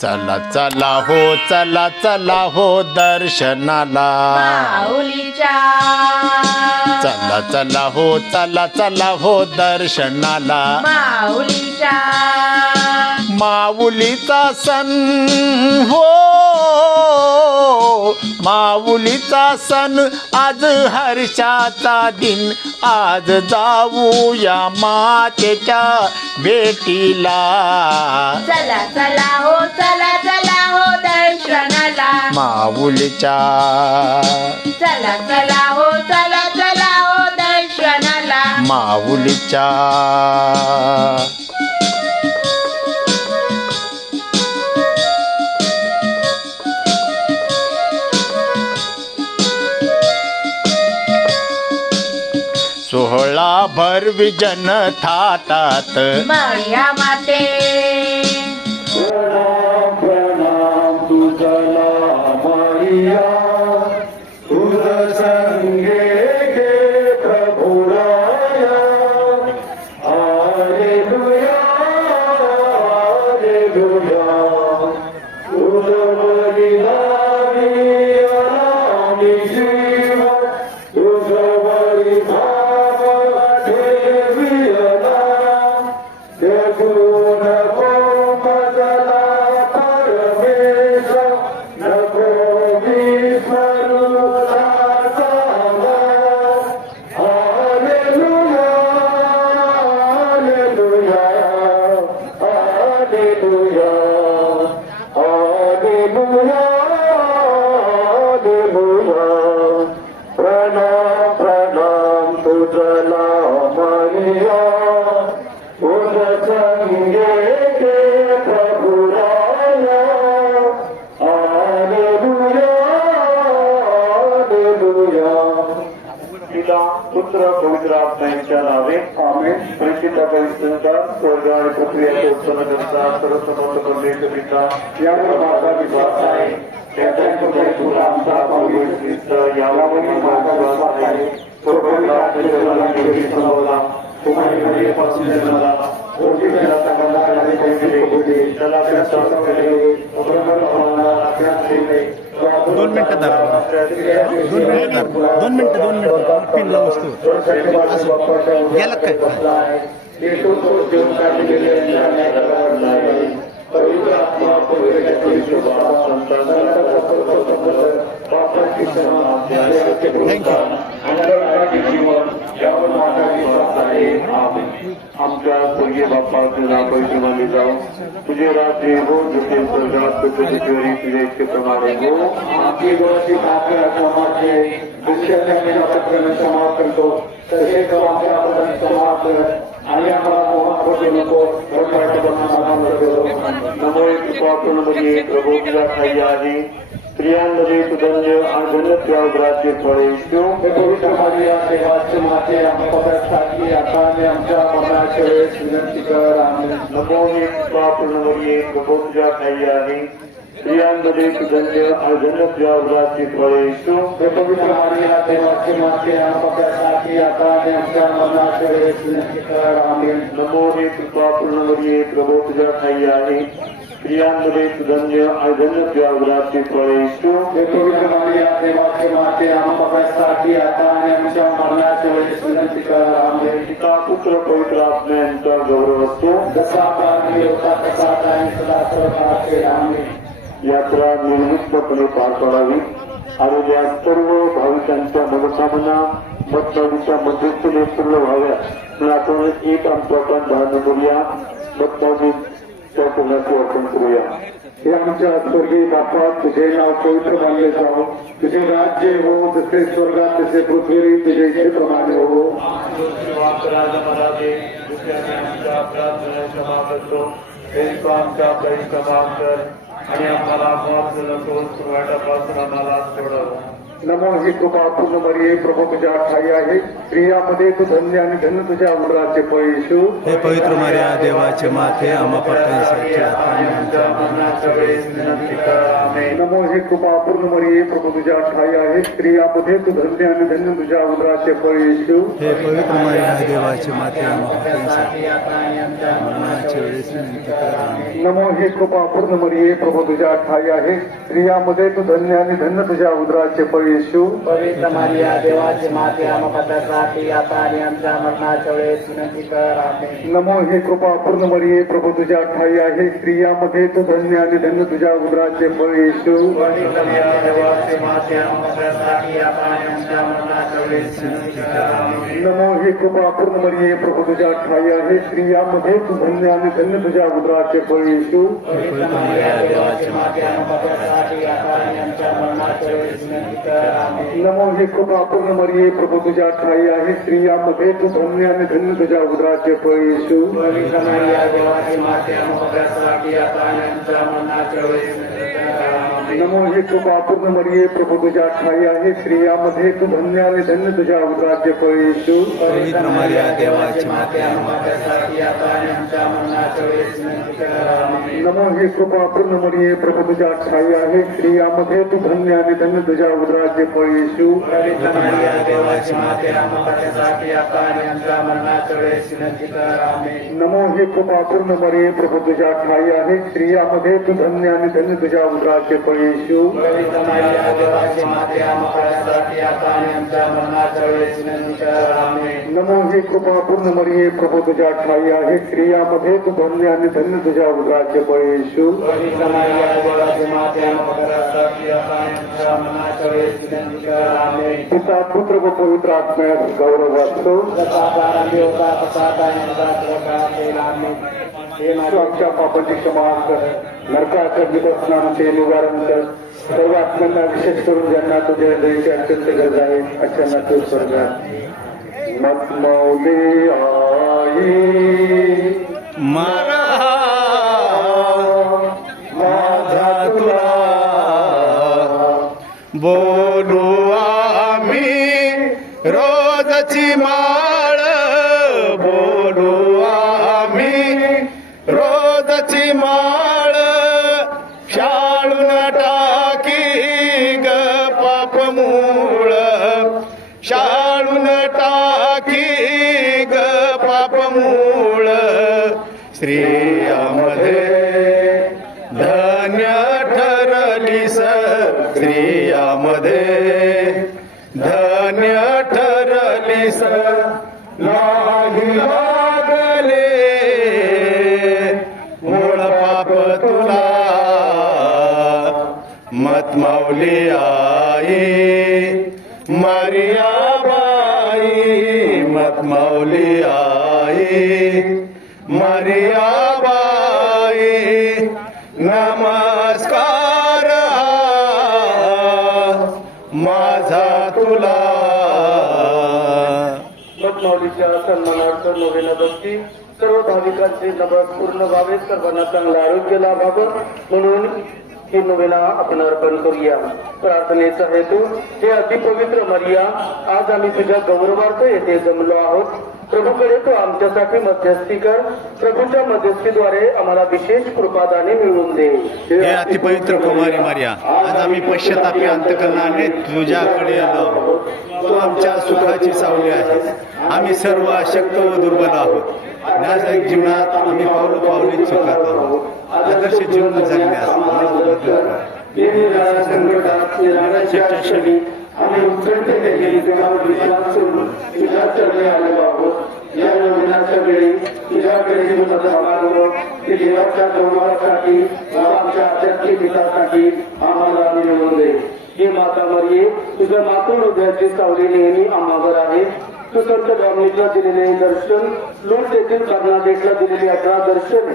चला चला हो चला चला हो दर्शनाला. माऊलीच्या. चला चला हो चला चला हो दर्शनाला. माऊलीच्या. माऊलीचा सण हो. माऊलीचा सण आज हर्षाचा दिन. आज जाऊया मातेच्या भेटीला. चला चला हो चला चला हो दर्शनाला. माऊलीच्या. चला चला हो चला चला हो दर्शनाला. माऊलीच्या. थातात। मया माते यावर माझा विश्वास आहे तुला आमचा माझा विश्वास आहे तो समवला तुम्हाला करणारे होते त्याला भावना अभ्यास केले दोन मिनटं धरा दोन मिनटं दोन मिनिटं. दोन मिनिटं पिनला वस्तू गेला काय? आमच्या स्वर्गीय बाप्पाचे नाव पैसे मानले जाऊ तुझे राज्य हो जसे स्वर्गात तसे तुझे इतके प्रमाणे हो आमची गोष्टी आपल्या समाजचे दुष्याच्या प्रकरण क्षमा करतो तसेच आमच्या आपण क्षमा मोहापोटे नको नमो कृपा पूर्ण प्रभू तुझा खाई आहे स्त्रियांमध्ये तुधन्य आणि धन्य तुझ्या उदराचे फळ. येशू हे पवित्र मारिया देवाचे माते आम्हाला आता आणि आमच्या मरणाच्या वेळेस विनंती कर आमेन. नमो कृपा पूर्ण प्रभू तुझ्या खाई आहे स्त्रियांमध्ये तुधन्य आणि धन्य तुझ्या उदराचे फळ येशू हे पवित्र मारिया देवाचे माते आम्हाला आता आणि आमच्या मरणाच्या वेळेस विनंती कर आमेन. नमो हे कृपा पूर्ण प्रभू तुझ्या खाई आहे स्त्रियांमध्ये सुधन्य आणि धन्य तुझ्या उदराचे फळ येशू हे पवित्र मारिया देवाचे माते आम्हाला आता आणि आमच्या मरणाच्या वेळेस विनंती कर आमेन. पिता पुत्र पवित्र आत्म्यांचा गौरव असतो जसा प्राणी होता तसा आणि सदा सर्वकाळाचे आमेन. यात्रा निर्विघ्नपणे पार पडावी. आणि या सर्व भाविकांच्या मनोकामना मतदानीच्या मध्यस्थीने पूर्ण व्हाव्या. म्हणून आपण एक आमचं आपण धारण करूया. मतदानीच्या पुण्याचे अर्पण करूया. हे आमच्या स्वर्गीय बाप्पा तुझे नाव पवित्र मानले जावो. तुझे राज्य हो जसे स्वर्गात तसे पृथ्वी तुझे इच्छेप्रमाणे हो. आमच्या काही कर आणि आम्हाला माफ नको वाटापासून आम्हाला सोडव नमो ही कृपा पूर्ण मरिये प्रभू तुझ्या ठाई आहे. स्त्रियामध्ये तू धन्य आणि धन्य तुझ्या उदराचे फळ येशू हे पवित्र मार्या देवाचे माते आम्हा पापांसाठी आता आणि आमच्या मरणाच्या वेळेस विनंती कर. आमेन. नमो ही कृपा पूर्ण मरिये प्रभू तुझ्या ठाई आहे. स्त्रियामध्ये तू धन्य आणि धन्य तुझ्या उदराचे फळ येशू हे पवित्र मार्या देवाचे माते आम्हा पापांसाठी आता आणि आमच्या मरणाच्या वेळेस विनंती कर. आमेन. नमो ही कृपा पूर्ण मरिये प्रभू तुझ्या ठाई आहे. स्त्रियामध्ये तू धन्य आणि धन्य तुझ्या उदराचे फळ येशू पवित्र मारिया देवाची माते आमपदासाठी आता आणि आमच्या मरणाच्या वेळेस विनंती कर नमो हे कृपा पूर्ण मरिये प्रभू तुझ्या ठाई आहे. स्त्रियामध्ये तू धन्य आणि धन्य तुझ्या उदराचे फळ येशू. पवित्र मारिया देवाची माते आमपदासाठी आता आणि आमच्या मरणाच्या वेळेस विनंती कर आमेन. नमो हे कृपा पूर्ण मरिये प्रभू तुझ्या ठाई आहे. स्त्रियामध्ये तू धन्य आणि धन्य तुझ्या उदराचे फळ येशू. पवित्र मारिया देवाची माते आमपदासाठी आता आणि आमच्या मरणाच्या वेळेस विनंती कर नमो हे कृपा पूर्ण मरिये प्रभू तुझ्या ठाई आहे. स्त्रियामध्ये तू धन्य आणि धन्य तुझ्या उदराचे फळ येशू. नमो हे कृपा पूर्ण मरिये प्रभू तुझ्या ठाई आहे. स्त्रियामध्ये तू धन्य आणि धन्य तुझ्या उदराचे फळ येशू. नमो हे कृपा पूर्ण मरिये प्रभू तुझ्या ठाई आहे. स्त्रियामध्ये तू धन्य आणि धन्य तुझ्या उदराचे फळ येशू. देवाची माते आता आणि आमच्या मरणाच्या वेळेस विनंती कर नमो हे कृपा पूर्ण मरे प्रभू तुझ्या ठाई आहे. स्त्रियामध्ये तू धन्य आणि धन्य तुझ्या उदराचे फळ येशू. देवाची माते आता आणि आमच्या मरणाच्या वेळेस विनंती कर नमो हे कृपा पूर्ण मरे प्रभू तुझ्या ठाई आहे. स्त्रियामध्ये तू धन्य आणि धन्य तुझ्या उदराचे फळ येशू. देवाची माते आता आणि आमच्या मरणाच्या वेळेस पिता पुत्र व पवित्र आत्म्यास गौरव हे तू माझ्या आमच्या पापाची क्षमा कर नरकाकर्मित स्नानाचे निवारण कर सर्व आत्म्यांना विशेष करून ज्यांना तुझ्या दयेची अत्यंत गरज आहे अचांना तू स्वर्गात मत मौली आई मारा माझा तुला बोलू করেছি মা मत माऊली आई मरिया बाई मत माऊली आई मरिया बाई नमस्कार माझा तुला. मतमौलीच्या सन्मानार्थ नवीन भक्ती सर्व भाविकांचे नवस पूर्ण व्हावे सर्वांना चांगलं आरोग्य लाभावं म्हणून ही नोवेना आपण अर्पण करूया. प्रार्थनेचा हेतू हे अतिपवित्र मरिया आज आम्ही तुझ्या गौरवार्थ येथे जमलो आहोत. प्रभूकडे तू आमच्यासाठी मध्यस्थी कर. प्रभूच्या मध्यस्थीद्वारे आम्हाला विशेष कृपादाने मिळवून दे. हे अतिपवित्र कुमारी मार्या आज आम्ही पश्चातापी अंतकरणाने तुझ्याकडे आलो. तू आमच्या सुखाची सावली आहे आम्ही सर्व अशक्त व दुर्बल आहोत. न्यासायिक जीवनात आम्ही पावलं पावली चुकत आहोत. आदर्श जीवन जगण्यास आम्हाला मदत संकटात येणाऱ्या क्षणी आम्ही देवावर विश्वास तुझ्या चरणी आलो आहोत या वेळी तुझ्याकडे की देवाच्या गौरवासाठी आध्यात्मिक आम्हाला दे. हे माता मरिये तुझ्या मातृ हृदयाची सावली नेहमी आम्हावर आहे. संत ब्राह्मणीला दिलेले दर्शन लूट देखील कर्नाटकला दिलेली अठरा दर्शन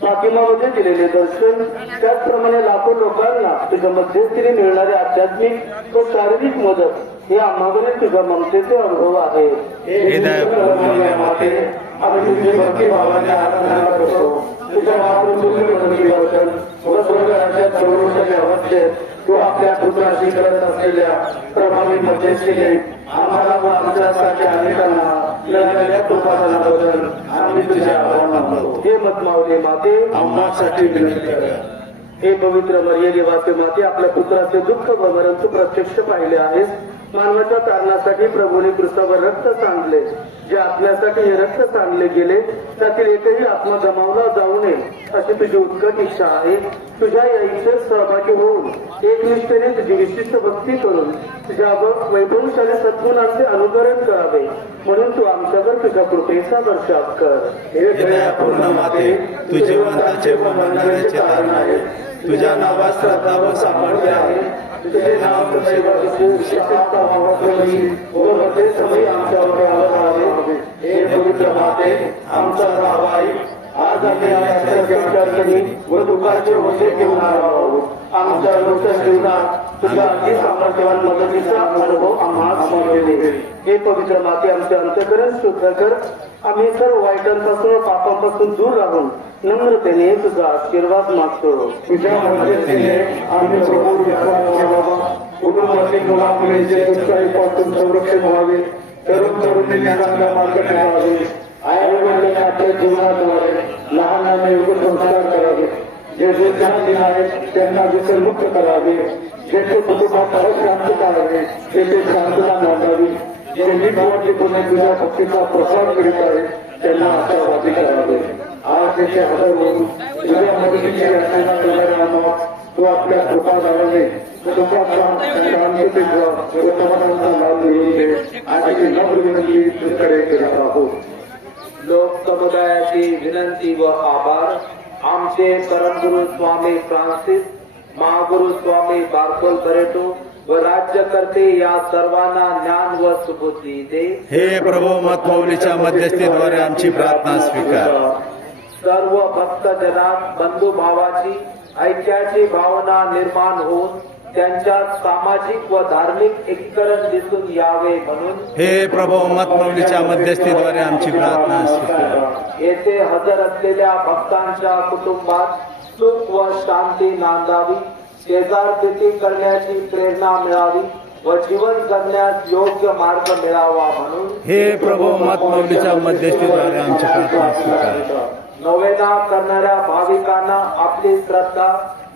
फातिमामध्ये दिलेले दर्शन त्याचप्रमाणे लाखो लोकांना तुझ्या मध्यस्थीने मिळणारे आध्यात्मिक व शारीरिक मदत हे आम्हावरील तुझ्या ममतेचे अनुभव आहे. दया माते. आम्ही तुझे भक्ती भावाने आराधना करतो. तुझ्या व स्वर्ग राज्यात अवस्थेत तू आपल्या पुत्राशी करत असलेल्या प्रभावी मध्यस्थीने आम्हाला व आमच्यासारख्या अनेकांना कृपादानाबद्दल आम्ही तुझे आभार मानतो. हे मतमावले माते आम्हासाठी विनंती हे पवित्र मर्यादे वाचे माते आपल्या पुत्राचे दुःख व तू प्रत्यक्ष पाहिले आहेस. मानवाच्या कारणासाठी प्रभूने कृष्णावर रक्त सांडले. जे आत्म्यासाठी हे रक्त सांडले गेले त्यातील एकही आत्मा गमावला जाऊ नये अशी तुझी उत्कट इच्छा आहे. तुझ्या या इच्छेत सहभागी होऊन एकनिष्ठेने तुझी विशिष्ट भक्ती करून तुझ्या व- वैभवशाली सद्गुणांचे अनुकरण करावे. म्हणून तू आमच्यावर तुझ्या कृपेचा वर्षाव कर. हे व आहे. तुझ्या नावात श्रद्धा व सामर्थ्य आहे. तुझे आमच्यावर आले. हे पवित्र माते आमचा रावाई आज आम्ही आमच्या अडचणी व दुःखाचे ओझे घेऊन आलो आहोत. आमच्या रोजच्या जीवनात तुझ्या अति सामर्थ्यवान मदतीचा अनुभव आम्हाला समजले हे पवित्र माते आमचे अंतकरण शुद्ध कर. आम्ही सर्व वाईटांपासून पापांपासून दूर राहून नम्रतेने तुझा आशीर्वाद मागतो. तुझ्या आम्ही कुटुंबातील मुला मुलीचे दुष्काळीपासून संरक्षण व्हावे तरुण तरुणींनी चांगला मार्ग मिळावे आई वडिलांनी आपल्या जीवनात लहानांना योग्य संस्कार करावे. जे दुर्जन आहेत त्यांना व्यसनमुक्त करावे. ज्याचे कुटुंबात शांती करावे तेथे शांतता मांडावी जे नीटवाटीपणे तुझ्या भक्तीचा प्रसार करीत आहे त्यांना आशावादी करावे. आज त्याचे हजर तुझ्या मदतीची रचना करणाऱ्या तू आपल्या कृपादाराने कुटुंबाचा शांततेचा व समाधानाचा लाभ मिळवून दे. आणि नम्र विनंती तुझ्याकडे करीत आहोत. लोक समुदायाची विनंती व आभार. आमचे परमगुरु स्वामी फ्रान्सिस महागुरु स्वामी बारकोल बरेटो व राज्यकर्ते या सर्वांना ज्ञान व सुबुद्धी दे. हे प्रभू मतमौलीच्या मध्यस्थीद्वारे आमची प्रार्थना स्वीकार. सर्व भक्तजनात बंधुभावाची ऐक्याची भावना निर्माण होऊन त्यांच्यात सामाजिक व धार्मिक एकीकरण दिसून यावे म्हणून हे प्रभू मतमौलीच्या मध्यस्थीद्वारे आमची प्रार्थना येथे हजर असलेल्या भक्तांच्या कुटुंबात सुख व शांती नांदावी शेजार प्रीती करण्याची प्रेरणा मिळावी व जीवन जगण्यास योग्य मार्ग मिळावा म्हणून हे प्रभू मतमौलीच्या मध्यस्थीद्वारे आमची प्रार्थना नवेना करणाऱ्या भाविकांना आपली श्रद्धा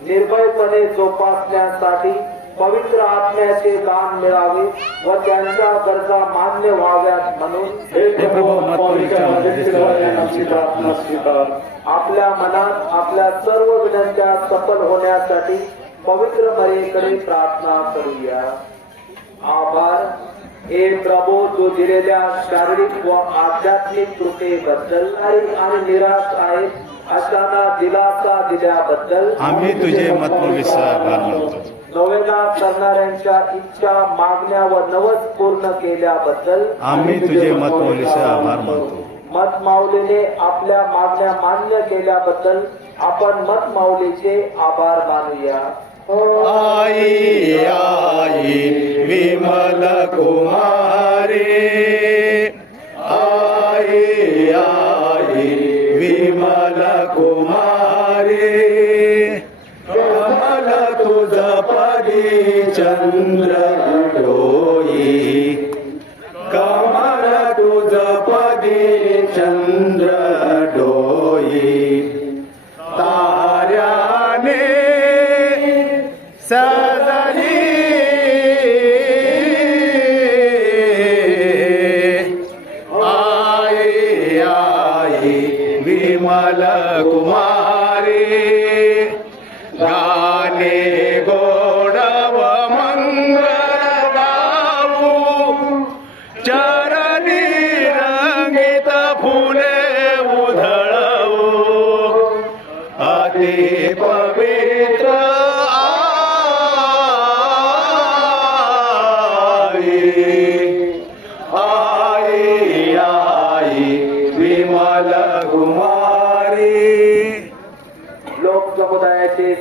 निर्भयपणे जोपासण्यासाठी पवित्र आत्म्याचे दान मिळावे व त्यांच्या गरजा मान्य व्हाव्यात म्हणून आपल्या मनात आपल्या सर्व विनंत्या सफल होण्यासाठी पवित्र मरेकडे प्रार्थना करूया. आभार. हे प्रभू तू दिलेल्या शारीरिक व आध्यात्मिक कृपेबद्दल आणि निराश आहे. अशांना दिलासा दिल्याबद्दल आम्ही तुझे मानतो नवेना करणाऱ्यांच्या इच्छा मागण्या व नवस पूर्ण केल्याबद्दल आम्ही तुझे मतमौलीचा आभार मानतो मत माऊलीने आपल्या मागण्या मान्य केल्याबद्दल आपण मत माऊलीचे आभार मानूया. आई आई विमल कुमारी। आई आई विमल कुमारी। कमल तुझ पदी चंद्र डोई कमल तुझ पदी चंद्र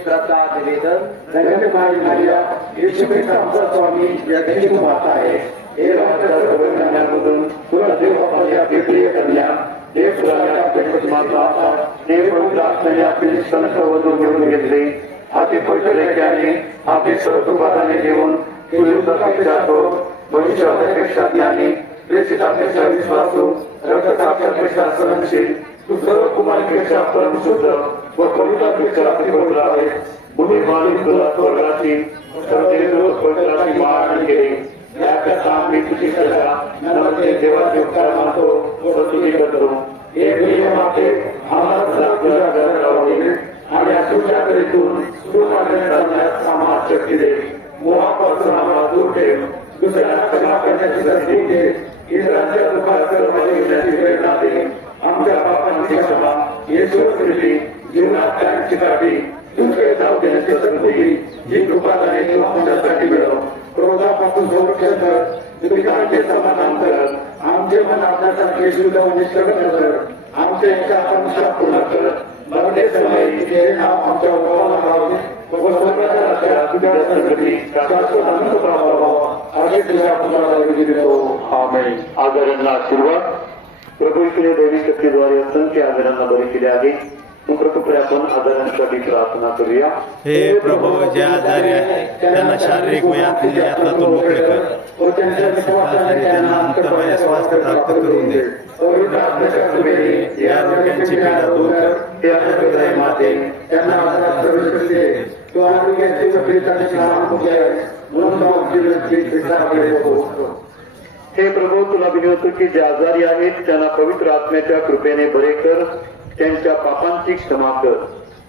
श्रद्धा निवेदन जगन्माई मारिया येशू ख्रिस्त आमचा स्वामी या माता आहे. हे राष्ट्र सर्व कन्यांमधून तुला देव बापाच्या प्रिय कन्या देव फुलाच्या प्रेमच माता देव पवित्र आत्म्याने आपले संत वधू मिळवून घेतले. आपले पैसे पैठलेख्याने आपले सर्वतुपादाने देऊन पूर्वीपेक्षा तो भविष्यापेक्षा ज्ञानी प्रेषितापेक्षा विश्वासू रक्तसाक्षापेक्षा सहनशील तू सर्व कुमारपेक्षा परमशुद्ध व कवितापेक्षा अतिपवित्र आहे बुद्धिमानी तुला स्वर्गाची सर्व पवित्राची मान केली याकरता आम्ही तुझी सजा नमस्ते देवाचे उपकार मानतो व तुझी करतो एक नियम आहे आम्हाला सदा तुझ्या घरात राहावे आणि या तुझ्या घरीतून तू मागणी करण्यास आम्हाला शक्ती दे मोहापासून आम्हाला दूर ठेव दुसऱ्यांना क्षमा करण्याची संधी दे इतरांच्या दुःखात सहभागी घेण्याची प्रेरणा दे आमच्या पापांची सभा येशू जीवनात त्यांची काढी तुझे जाऊ देण्याची संधी ही कृपा झाली तो आमच्यासाठी मिळव क्रोधापासून संरक्षण कर पिकांचे समाधान कर आमचे मन आपल्यासारखे शुद्ध व कर आमच्या इच्छा आकांक्षा पूर्ण कर मरणे समय हे नाव आमच्या उपवाला राहावे व स्वर्गाच्या राज्यात तुझ्या संगती शाश्वत आनंद प्राप्त असे तुझ्या पुत्राला विधी आशीर्वाद. प्रभू देवी शक्तीद्वारे असंख्य आजारांना बरे केले आहे. कृपया आपण प्रार्थना करूया. हे प्रभू जे आजारी आहे त्यांना शारीरिक यातनातून मोकळे कर. त्यांच्या विश्वासाने त्यांना स्वास्थ्य प्राप्त करून दे. या रोग्यांची पीडा दूर कर. माते त्यांना आजारात प्रवेश दे तो आरोग्याची आहे. म्हणून पोहोचतो हे प्रभू तुला विनवतो की जे आजारी आहेत त्यांना पवित्र आत्म्याच्या कृपेने बरे कर त्यांच्या पापांची क्षमा कर.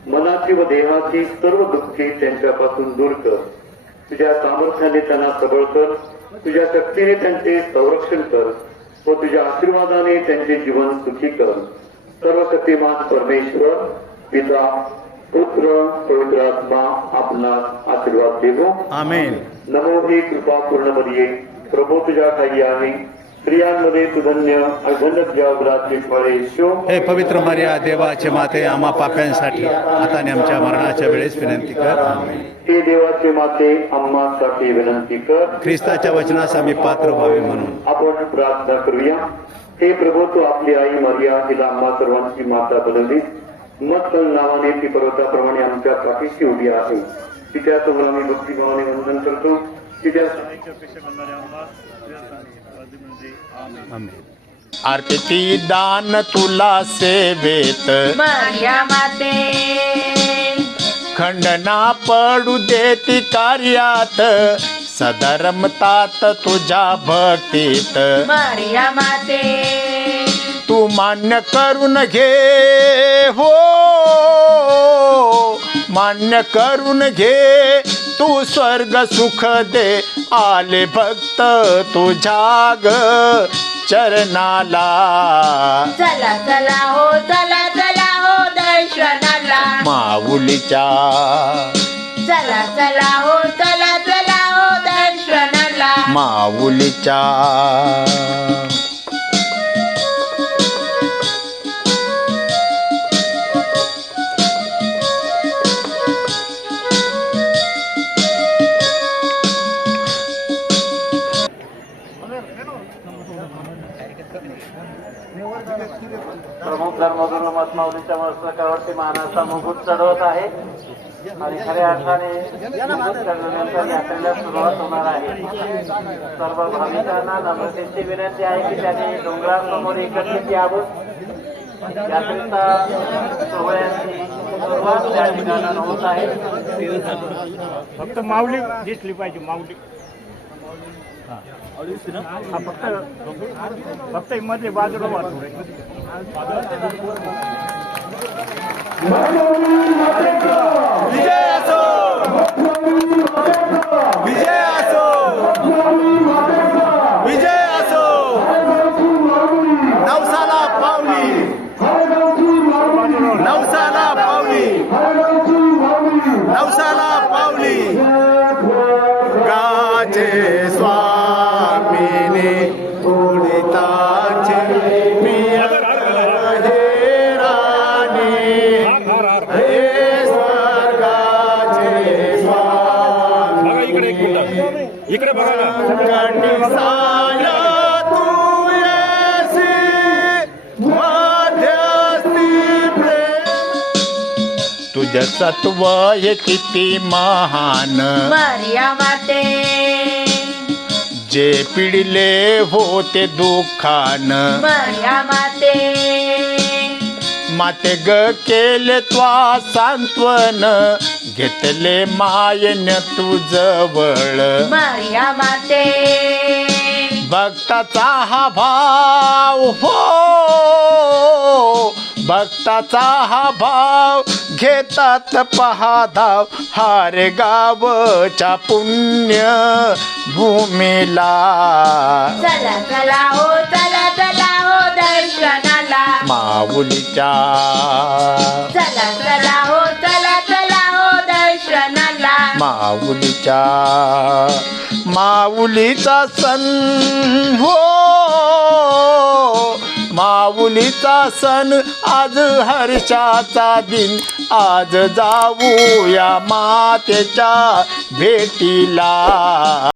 मनाची व देहाची सर्व दुःखे त्यांच्यापासून दूर कर. तुझ्या सामर्थ्याने त्यांना सबळ कर तुझ्या शक्तीने त्यांचे संरक्षण कर व तुझ्या आशीर्वादाने त्यांचे जीवन सुखी कर. सर्व शक्तिमान परमेश्वर पिता पुत्र पवित्र आत्मा आपणास आशीर्वाद देवो. आमेन. नमो हे कृपा पूर्णमध्ये प्रभू तुझ्या ठाई आहे स्त्रियांमध्ये तू धन्य आणि धन्य तुझ्या फळे शो हे पवित्र मर्या देवाचे माते आम्हा पाप्यांसाठी आता आणि आमच्या मरणाच्या वेळेस विनंती कर. हे देवाचे माते आम्हासाठी विनंती कर. ख्रिस्ताच्या वचनास आम्ही पात्र व्हावे म्हणून. आपण प्रार्थना करूया. हे प्रभू तू आपली आई मर्या तिला आम्हा सर्वांची माता बनवली मत नावाने ती पर्वताप्रमाणे आमच्या पाठीशी उभी आहे. तिच्या समोर आम्ही भक्तिभावाने वंदन करतो. आरती दान तुला सेवेत. मर्या माते. खंडना पडू देती कार्यात. सदरमतात तुझ्या भक्तीत. मर्या माते. तू मान्य करून घे हो. मान्य करून घे तू स्वर्ग सुख दे आले भक्त तुझ्या ग चरणाला. चला चला हो चला चला हो दर्शनाला. माऊलीच्या. चला चला हो चला चला हो दर्शनाला. माऊलीच्या. त्यांच्या मस्तकावरती मानाचा मुकुट चढवत आहे. आणि खऱ्या अर्थाने यात्रेला सुरुवात होणार आहे. सर्व भाविकांना नम्रतेची विनंती आहे की त्यांनी डोंगरासमोर एकत्रित यावं. यात्रेचा सोहळ्याची सुरुवात त्या ठिकाणी होत आहे. फक्त माऊली दिसली पाहिजे माऊली. हा फक्त फक्त मध्ये बाजूला Maradona, Maradona. इकडे बघा ना. तुझ सत्व हे किती महान. माते. जे पिडले होते दुःखान. माते. माते ग केले त्वा सांत्वन घेतले मायन तू जवळ मर्या माते. भक्ताचा हा भाव हो. भक्ताचा हा भाव घेतात पहा धाव. हारे गावच्या पुण्य भूमीला. चला चला हो चला दर्शनाला. माऊलीच्या. चला चला हो चला चला हो दर्शनाला. माऊलीच्या. माऊलीचा सण हो. माऊलीचा सण आज हर्षाचा दिन. आज जाऊया मातेच्या भेटीला.